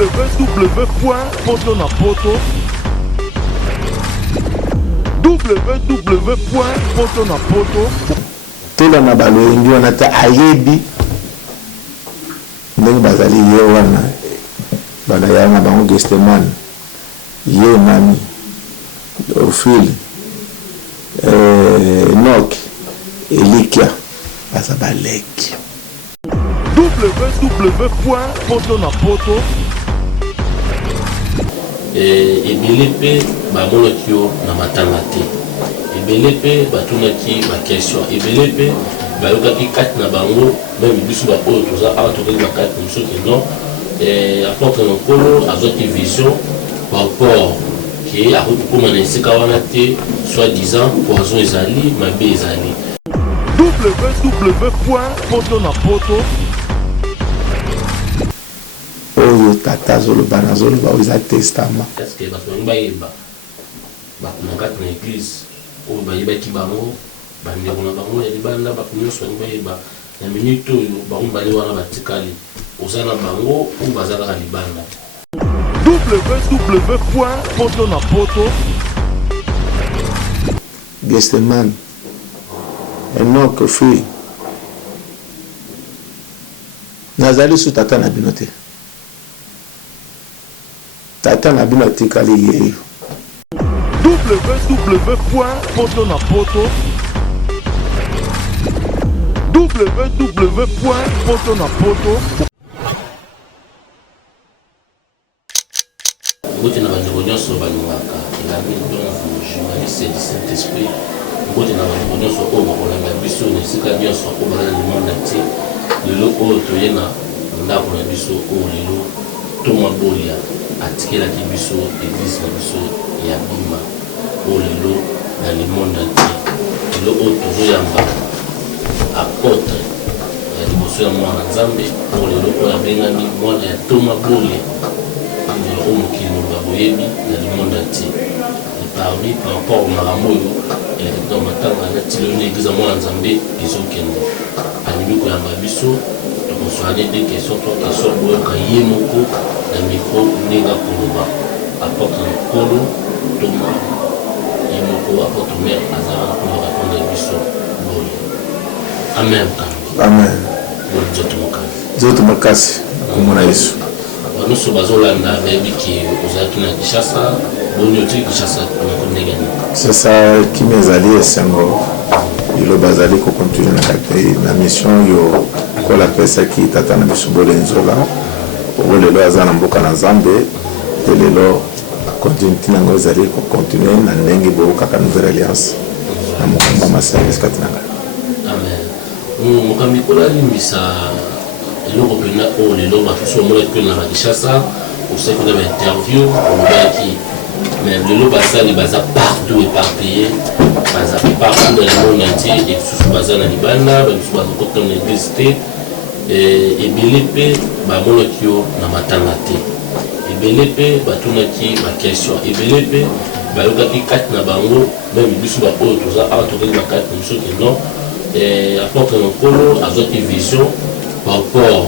www.potonapoto www.potonapoto tola na baloyengi wana ta ayebi ndenge bazali ye wana bana ya na bango Gesteman ye nani Ofili Enoch Elikia baza baleki www.potonapoto ebele mpe bamonaki yo na matanga te, ebele mpe batunaki baquestion, ebele mpe bayokaki kati na bango meme biso baoyo toza awa tokaki bakati na biso keno apôtre na nkolo azwaki vision par rapport ke akoki kokóma na esika wana te soi-disant poison ezali mabe ezali www.potonapoto oyo tata azoloba nazoloba oyo eza testament parceke bato bango bayeba bakoma kati na église oyo bayebaki bango bandeko na bango ya libanda bato nyonso bango bayeba na minute oyo bango bali wana batikali oza na bango oyo baza kaka libanda www.potonapoto Gesteman Enoch Ofili nazali su tata na bino te, tata na bino atikali yeyo www.potonapoto www.potonapoto ngote na bandeko nyonso balingaka elami donc journaliste du Saint-Esprit ngote na bandeko nyonso oyo bakolanda biso na esika nyonso oyo baza na limonda te lelo oyo toye na ndako na biso oyo lelo tomabolia atikelaki biso église na biso ya bima oyo lelo na limonda te lelo oyo tozoyamba apôtre ya liboso ya mwana nzambe oyo lelo oyo abengani mwana ya tomabolia nzela oyo mokili moloba boyebi na limonda te parmi par rapport makambo oyo eleki na matanga nati lelo na église ya mwana nzambe ezokende alimi koyamba biso tokosoane de question to question boyoka ye moko na micro ndenge akoloba apôtre na nkolo toma ye moko apôtre mare aza wana mpona répondre biso boye amen kambi amen boli nzoto mokasi nzoto makasi komona Yesu nyonso bazolanda bayebi ke ozalaki na Kinshasa boni otiki Kinshasa konako ndenge nini sasa kimi ezali esengo liloba azali kokontinue na kati na mission oyo kola apesaki tata na biso bole nzola oyo lelo aza na mboka na Nzambe te lelo continuité nango ezali kokontinue na ndenge boyokaka nouvelle alliance na mokambo ya maservice kati na ngai amen mokambi kola alimbisa eloko mpena oyo lelo basusu omonaki mpe na Kinshasa osaki kuna bainterview olobaki mais lelo basali baza partout éparpillé baza partout dans le monde entier et basusu baza na libanda basusu baza kota na église te ebele mpe bamonaki yo na matanga te ebele mpe batunaki baquestion ebele mpe bayokaki kati na bango meme biso baoyo toza awa tokaki bakati na biso keno apôtre na nkolo azwaki vision par rapport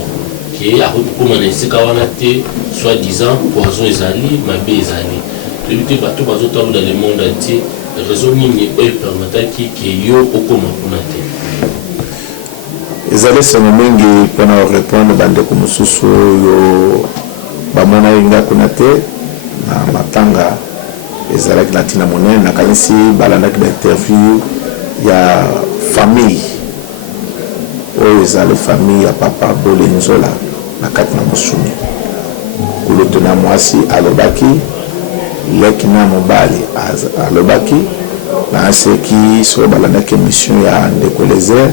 ke akoki kokóma na esika wana te soi-disant poison ezali mabe ezali toyebi te bato bazotala dans le monde entier raison nini oyo epermetaki ke yo okóma kuna te ezali esengo mingi mpona korépondre bandeko mosusu oyo bamona ye nga kuna te na matanga ezalaki na ntina monene nakanisi balandaki bainterview ya famille oyo ezali famille ya papa Bole Nzola na kati na mosuni kulutu na mwasi alobaki leki na mobali alobaki na aseki soki balandaki émission ya ndeko Lézer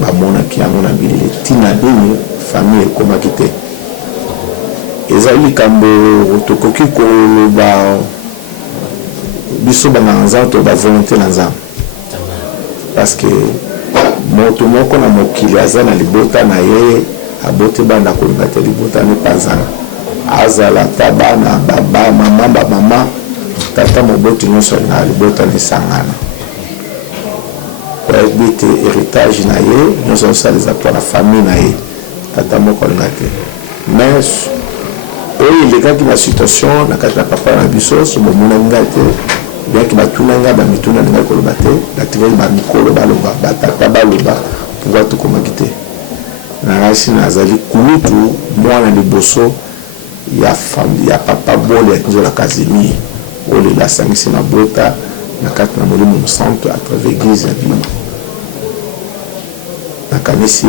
bamonaki yango na bilili ntina nini famille ekomaki te ezali likambo tokoki koloba biso banganga nzambe to bavolonté na nzambe parce que moto moko na mokili aza na libota na ye abote banda kolinga te libota ne panzana azala ta bana baba mama bamama tata moboti nyonso na libota ne sangana oyebi te héritage na ye nyonso osalisa mpo na famille na ye tata moko alinga te mais il est qui la situation na kata papa na biso so bomona ngate bien ki batuna nga ba mituna nga ko lobate la tiveli ba mikolo ba loba ba tata ba loba pouvoir to komakite na rasi na zali kulutu mwana liboso ya famille ya papa bole ya la Casimir ole la sangisi na bota na kata na molimo centre à travers église ya bima na kanisi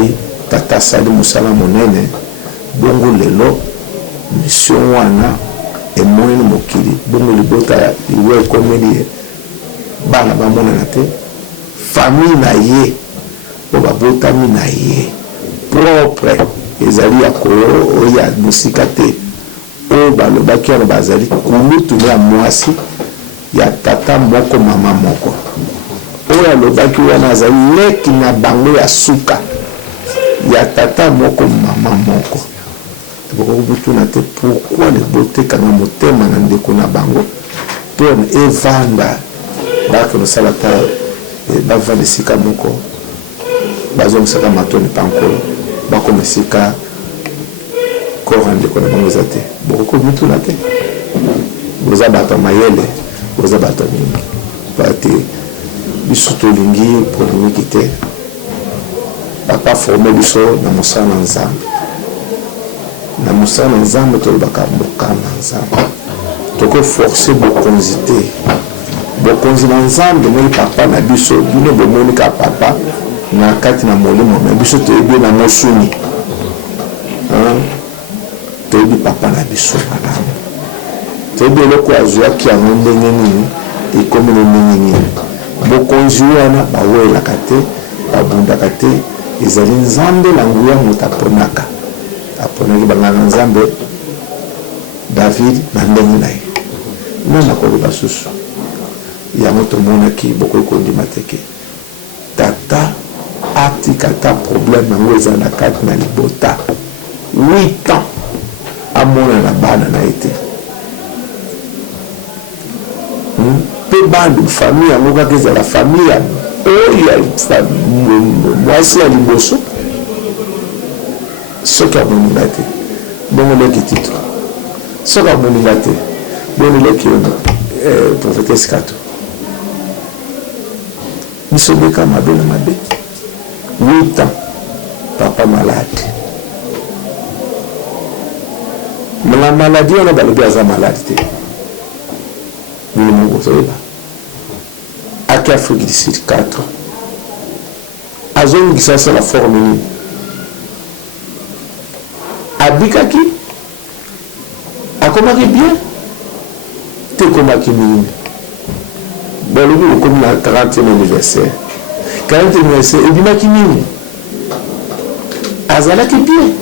tata sali musala monene bongo lelo mission wana emoyeni mokili bongo libota iwe komeli bana bamona na te famille na ye bo babotami na ye propre ezali ya kolo oya musika te oyo balobaki wana bazali kulutu ya mwasi ya tata moko mama moko oyo alobaki wana azali leki na bango ya suka ya tata moko mama moko tokokobutuna te pourquoi botekanga motema na ndeko na bango mpona evanda bakende osala ta bavanda esika moko bazongisaka matoni pankolo bakoma esika kor ya ndeko na bango eza te bokokobutuna te boza bato ya mayele boza bato ya mingi pate biso tolingi polémiki te papa forme biso na mosala na nzambe na mosala na nzambe tolobaka mokana na nzambe tokoforce bokonzi te bokonzi na nzambe ndenge papa na biso bino bomoni ka papa na kati na molimo me biso toyebi na mosuni toyebi papa na biso malamu toyebi eloko azwaki yango ndenge nini ekomi na ndenge nini bokonzi wana bawelaka te babundaka te ezali nzambe na nguya moto aponaka aponaki banganga nzambe David na ndenge na ye nana koloba susu yango tomonaki bokoki kondima teke tata atikata problème yango eza na kati na libota 8 ans amona na bana na ye te mpe bandu famille yango kaka ezala famille ya oyo mwasi ya liboso soki amoninga te bongo leki titre soki amoninga te bongo leki prophétesse kato biso beka mabe na mabe 8 ans papa malade na maladie wana balobi aza malade te milimo bozoyeba aki Afrique du Sud 4 azongisa asala forme nini abikaki akomaki bien te komaki nini balobi okomi na 40e anniversaire 40e anniversaire ebimaki nini azalaki bien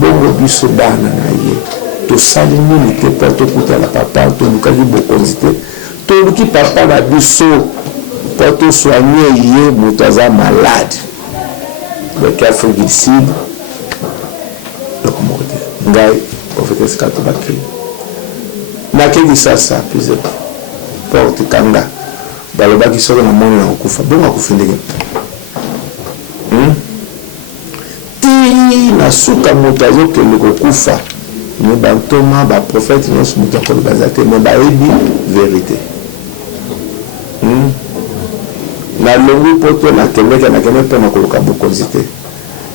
bongo biso bana na ye tosali nini te mpo tokutala papa tolukaki bokonzi te toluki papa na biso mpo tosoigne ye moto aza malade baki Afrique du Sud lokomoko te ngai prophétesse kato bakri nakeki sasa plusieurs porte kanga balobaki soki na moni na kokufa bongo akufi ndenge ti na suka moto azokende kokufa me bantoma baprofete nyonso moto akoloba aza te me bayebi vérité nalongi mpo to nakendeke nakende mpe na koluka bokonzi te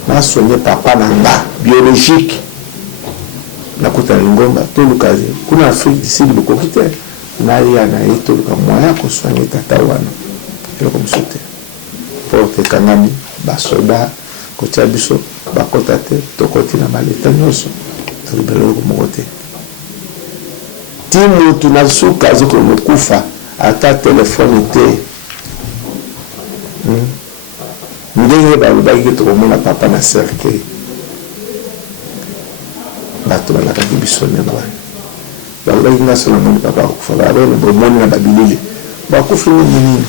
nasoigne papa na nga biologique nakutana lingomba toluka kuna Afrique du Sud bokoki te naya na ye toluka moya kosoigne tata wana eloko mosusu te porte ekangami basoda kotia biso bakota te tokoti na baleta nyonso tolibela eloko moko te ti motu na suka azokomokufa ata telefone te ndenge balobaki tokomona papa na cercueil bato balakaki biso ndenge wana balobaki nga so namoni papa akufa balobaki bomoni na babilili bakufi nini nini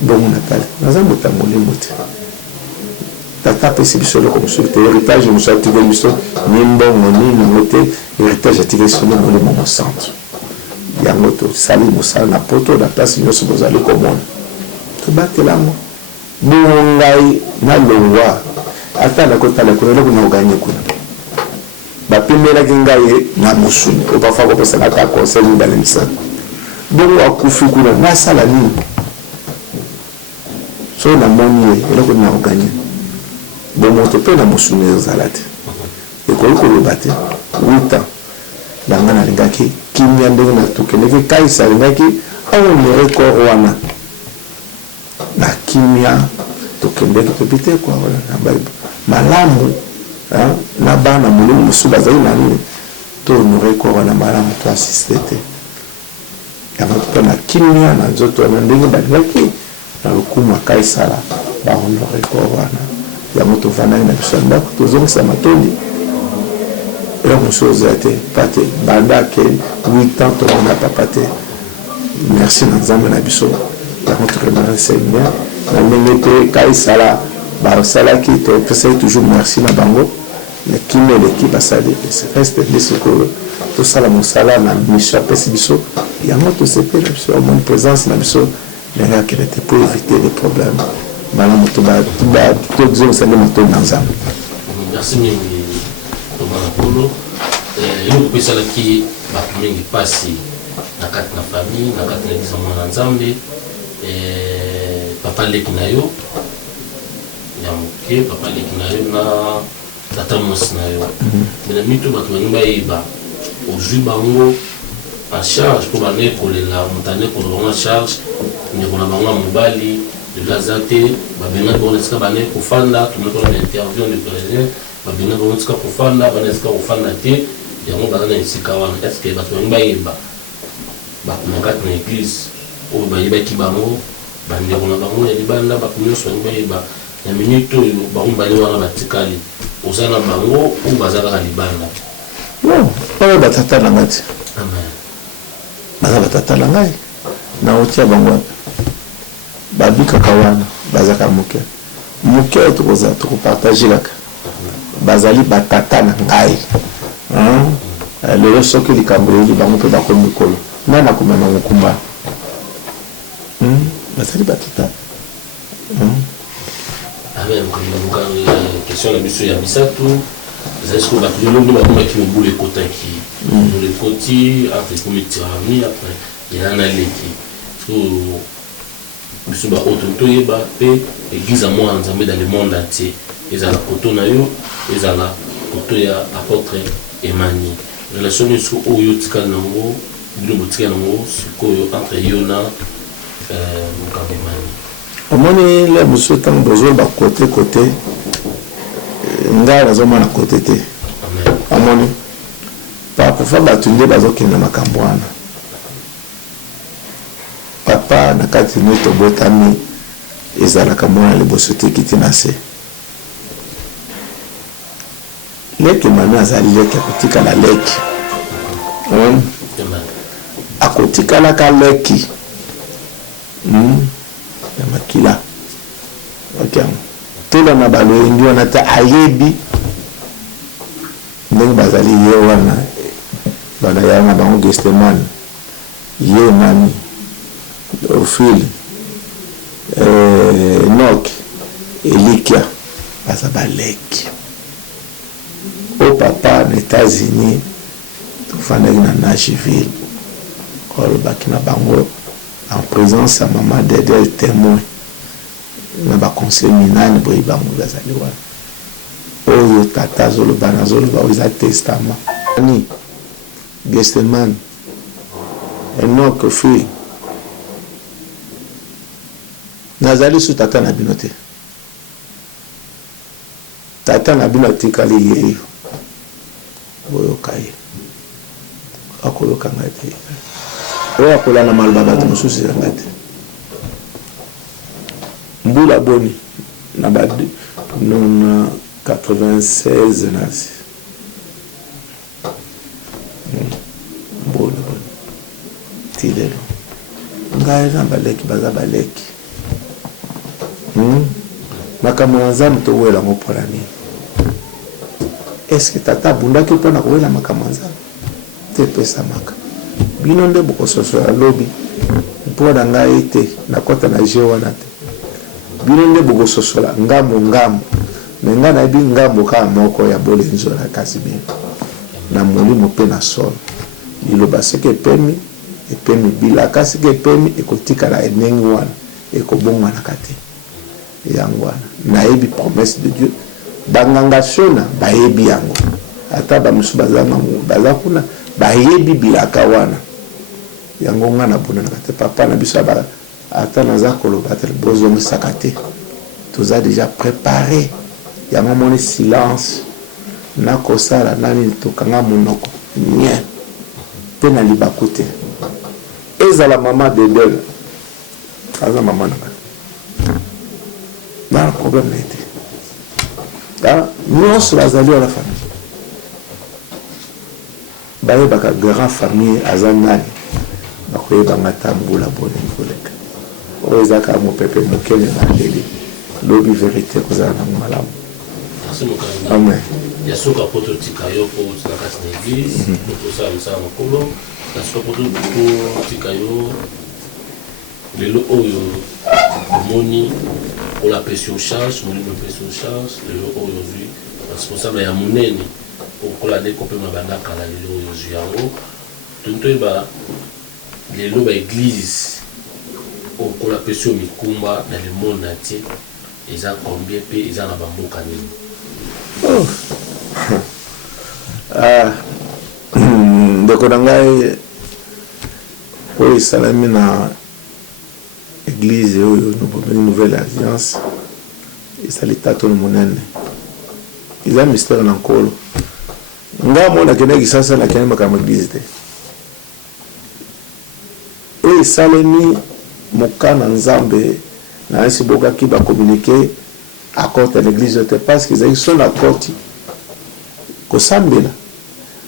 bongo natali naza moto ya molimo te tata apesi biso eloko mosusu te héritage mosusu atikeli biso ni mbongo nini yango te héritage atikeli biso nde molimo mosantu yango tosali mosala na poto na place nyonso bozali komona tobatela yango bongo ngai nalongwa ata nakotala kuna eloko na oganye kuna bapemelaki ngai na mosuni o parfois kopesalaka conseil mibale misato bongo akufi kuna nasala nini so namoni ye eloko na oganye bomoto mpe na mosuni ezala te ekoki koloba te 8 ans banga nalingaki kimia ndenge natokendeki kaisa alingaki aonere kor wana na kimia tokendeki topi te kwa wana na malamu na bana molongo mosusu bazali na nini to honore kor wana malamu to asiste te yango mpe na kimia na nzoto wana ndenge balingaki na lokumu akaisala bahonore kor wana yango tovandaki na biso ya ndako tozongisa matondi eloko mosusu ozala te pa te banda ke 8 ans tolanda papa te merci na nzambe na biso yango toremercie bien na ndenge te kaisala basalaki topesaki toujours merci na bango na kimi eleki basali reste nde sikoyo tosala mosala na mission apesi biso yango tosepeli na biso amoni présence na biso ndenge akende te pour éviter les problèmes malamu tozongisa nde matoni na nzambe. Merci mingi Thomas Napolo. Yo pesalaki bato mingi pasi na kati na famille na kati na eglise mwana nzambe papa leki na yo ya moke papa leki na yo na tata mwasi na yo mena mito bato baningi bayeba ozwi bango en charge mpo bane kolela moto ane kolela bango en charge ndeko na bango ya mobali delaza te babengaki bango na esika bane kofanda tomonaki na interview de président babengaki bango esika kofanda bana esika kofanda te yango baza na esika wana estce bato baningi bayeba bato na kati na église oyo bayebaki bango bandeko na bango ya libanda bato nyonso baningi bayeba na minute oyo bango bali wana batikali oza na bango oyo baza kaka libanda oyo batata na ngai te baza batata na ngai na otia bango wapi babikaka wana bazaka moke moke oyo tokozala tokopartage kaka bazali batata na ngai lelo soki likambo eyi bango mpe bakomi mikolo nani akomema mokumba bazali batata. Question na biso ya misato ezali sikoyo bato nyonso bakomaki mobulu ekotaki mobulu ekoti entre komi tirami après yana na leki so biso baoto toyeba mpe église ya mwana nzambe dans le monde entier ezala koto na yo ezala koto ya apôtre Emani relation nyonso oyo otikali nango bino botikali nango sikoyo entre yo na mokambo Emani omoni le mosusu ntango bozoloba kote ngai nazomona kote te amoni papafa bato nde bazokende makambo wana papa na kati noi tobotami ezalaka mwana liboso te kiti na se leki mami azali leki akotikala leki akotikalaka leki ya makila okiango tola na baloyendi wana te ayebi ndenge bazali ye wana bana ya na bango Gestemane ye nani Ofili Enoch Elikia baza baleki o papa na États-Unis tofandaki na Nashville olobaki na bango en présence ya maman Dede témoin na baconseil minani boyi bango bazali wana oyo tata azoloba nazoloba oyo eza testament ani Gestemane Enoch Ofili nazali su tata na bino te tata na bino atikali ye boyoka ye akoloka ngai te oyo akolanda maloba bato mosusu ya ngai te mbula boni na ba 96 nasi mbula boni tilelo ngai na baleki baza baleki makambo na nzambe towela ngo mpona nini eske tata abundaki mpona kowela makambo ya nzambe te epesamaka bino nde bokososola lobi mpona ngai te nakota na je wana te bino nde bokososola ngambo me ngai nayebi ngambo kaka moko ya bolenzola kasi bino na molimo mpe na solo liloba soki epemi bilaka soki epemi ekotikala ndenge wana ekobongwanaka te yango wana nayebi promesse de Dieu banganga shona bayebi yango ata bamusu baza kuna bayebi bilaka wana yango nga na bonanaka te papa na biso ata naza koloba te bozongisaka te toza déjà préparé yango moni silence nakosala nani tokanga monoko nie mpe na libaku te ezala mama dedel aza mama na na problème na ete nyonso bazali wana famille bayebaka grand famille aza nani bakoyebanga ta mbula boneni koleka oyo ezaka mopepe mokele na ndeli lobi vérité kozala nango malamu. Amen. Ya soka poto tika yo po tina kasi na église poto sa misa makolo na soka poto tika yo lelo oyo moni pour la pression charge moni de pression charge lelo oyo vu responsable ya munene pour la découper ma banda kala lelo oyo zu yango tonto ba lelo ba église pour la pression mikumba dans le monde entier ils ont combien pe ils ont na bamboka nini. ndeko na ngai oyo esalami na église oyo nobomeli nouvelle alliance esali tatono monene eza mystère na nkolo nga mo nakendaki sasa nakende makambo église te oyo esalemi moka na nzambe na esi bokaki bacommuniqué accord à l'église te parce qu'ils ont son accord kosambela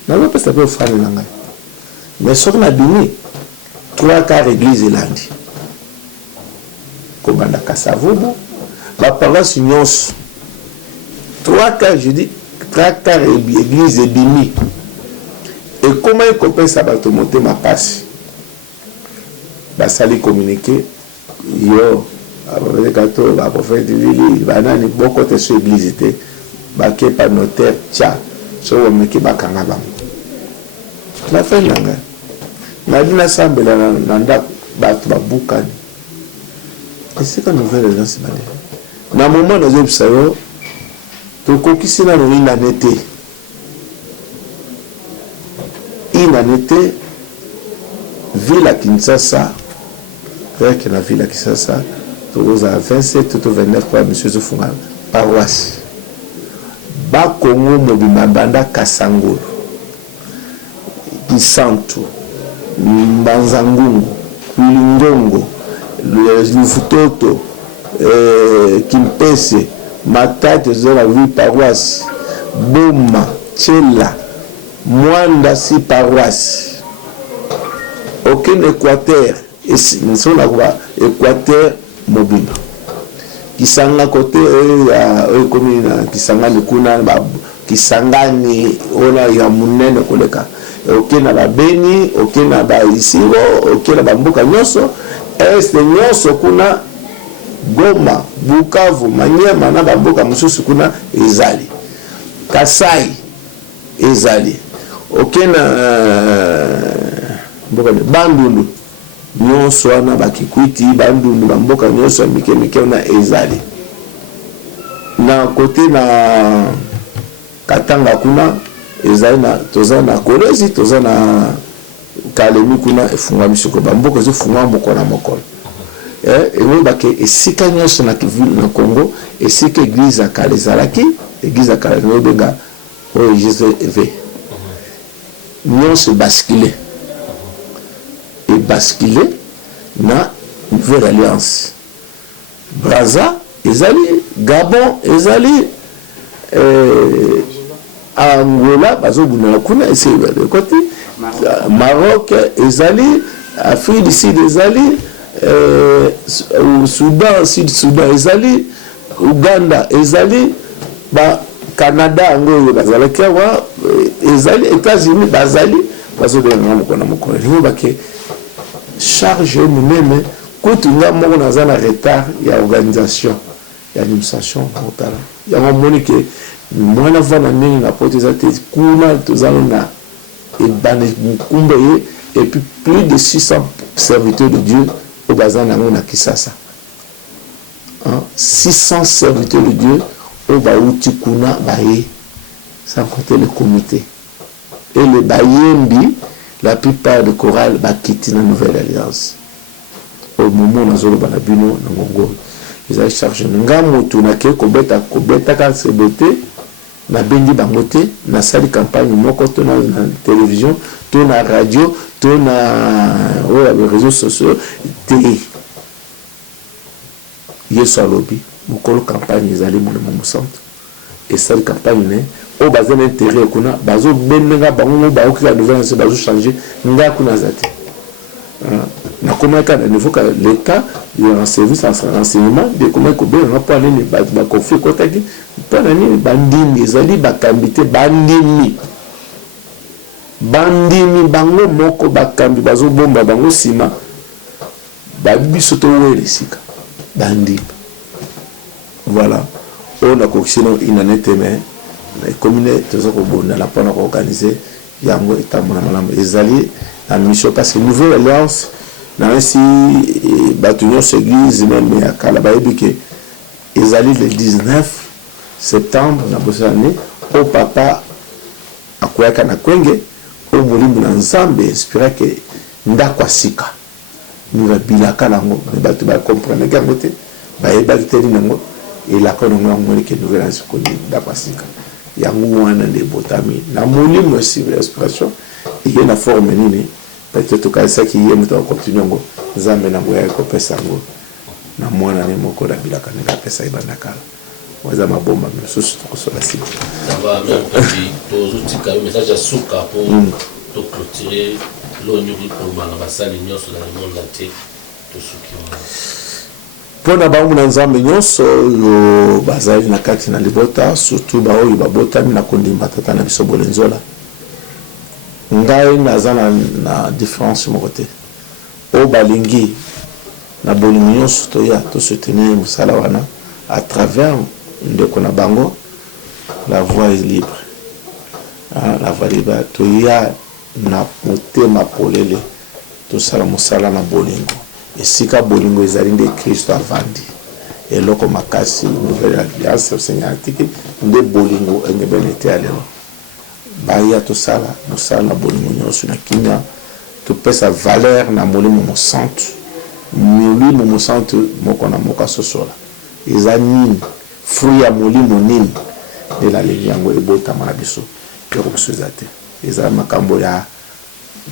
nazopesa mpe ofani na ngai mais soki na bimi 3 quarts église elandi kobanda kasavubu baparoisse nyonso 3 quarts je dis 3 quarts église ebimi ekoma ekopesa bato motema pasi basali communiqué yo abakato baprofete lili banani boko te so église te bakepa notaire tia so wameki bakanga bango na fin nanga nadi nasambela na ndako bato babukani esika nouvelle alliance bale na moment nazobisa yo tokokisi nano inane te ville ya Kinshasa que na ville ya Kinshasa toza 27 to 29 kwa monsieur Zofunga paroisse ba Kongo mobima banda Kasangolo Kisantu Mbanzangungu Kulingongo Lufutoto Kimpese Matete zona 8 paroisse Boma Tchela Mwanda 6 paroisse aucun Équateur et sont là Équateur mobimba kisanga côté ya commune kisanga kuna kisangani ona ya munene koleka okena ba beni okena ba isiro okena ba mbuka nyoso est nyoso kuna Goma Bukavu Manyema na ba mbuka mususu kuna ezali Kasai ezali okena mbuka Bandundu nyonso wana bakikwiti Bandundu bamboka nyonso mike na ezali na kote na Katanga kuna ezali na toza na Kolwezi toza na Kalemi kuna efunga misoko bamboka ezofunga mokona mokolo eno bake esika nyonso na Kivu na Congo esika église akale zalaki église akale no benga o Jésus eve nyonso basculer et basculer na nouvelle alliance Brazza ezali Gabon ezali Angola bazobuna kuna ese côté Maroc ezali Afrique du Sud ezali Soudan Sud Soudan ezali Uganda ezali ba Canada ngo bazalaki wa ezali États-Unis bazali bazobena mokona mokona bake charge munene kutunga moko naza na retard ya organisation ya administration motala ya monique mwana vana ndenge na poto eza te kuna tozala na ebane mukumba ye et puis plus de 600 serviteurs de Dieu au bazar nango na Kisasa. 600 serviteurs de Dieu au bauti kuna baye sans compter le comité. Et les bayembi, la plupart des chorales quittent la Nouvelle Alliance. Au moment où nous avons bino na Mongo, ils ont chargé ngamo tunake kobeta ka sebote na bendi bangote na sali campagne moko to na télévision, to na radio, to na les réseaux sociaux télé. Yeso lobby, mokolo campagne ezali mo mo centre. Et sali campagne ne o bazan intérêt kuna bazo benga bango ba o la nouvelle c'est bazo changer nga kuna zate na comment ka niveau ka l'état il y a un service en renseignement de comment ko ben rapport ni ba conflit ko tagi pas ni bandini ezali ba kambite bandini bango moko ba kambi bazo bomba bango sima ba biso to wele sika bandini voilà on a coxino inaneteme la commune on a la pour organiser yango etamona malamu ezali la mission parce que nouvelle alliance na ainsi batunyo église même ya kala baebike ezali le 19 septembre na bosane au papa akoyaka na kwenge au mulimu na nzambe inspiré que ndakwa sika nous la bilaka nango batu ba comprendre yango te baebaki te nango et la kono ngomwe ke nouvelle alliance ko ndakwa sika yango wana de botami na molimo aussi l'inspiration il y a une forme nini peut-être que ça qui est muto continue ngo nzambe na boya ko pesa ngo na mwana ni moko da bilaka ne ka pesa ibanda kala waza mabomba msusu to kosola sima ça va même to zutika message à suka pour to clôturer l'onyuri pour bana basali nyoso dans le monde entier to suki pona bangu na nzambe nyonso yo bazali na kati na libota surtout ba oyo babotami na kondimba tata na biso bolenzola ngai nazana na différence moko te o balingi na bolingo nyonso toya to soutenir musala wana à travers ndeko na bango la voix est libre la voix libre toya na motema polele tosala musala na bolingo esika bolingo ezali nde Kristo avandi eloko makasi nouvelle alliance Seigneur tiki nde bolingo engebene te alelo baya tosala mosala na bolingo nyonso na kimia topesa valeur na molimo mo centre molimo mo centre moko na moka sosola eza nini fruit ya molimo nini de la yango ebotama na biso yoko bisoza te eza makambo ya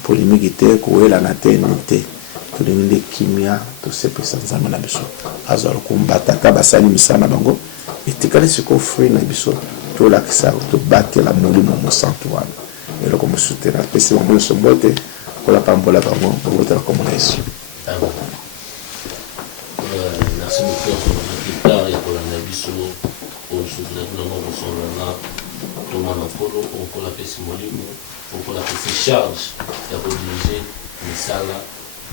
polémique te koela na te ni te tulinde kimia to sepesa nzambe na biso azalo kumbataka basali misana bango etikali siko fruit na biso to la kisa to batela molimo mo centre wana eloko mo soutenir pesi bango so bote ko la pambola bango bote la comme Yesu. Merci beaucoup pour la et pour la biso pour soutenir nous sur là tout le monde polo pour la pesi molimo pour la pesi charge ya rediriger misala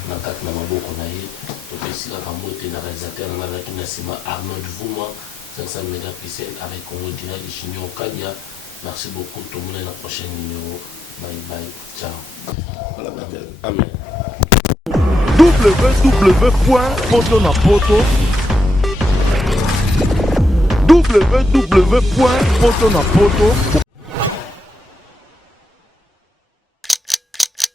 na kati na maboko na ye topesi la pambote na réalisateur na la kinasima Arnaud Dvouma 500 mégapixels avec Congo Dina de Junior Kadia. Merci beaucoup tout le monde dans la prochaine numéro. Bye bye, ciao. Amen. www.potonapoto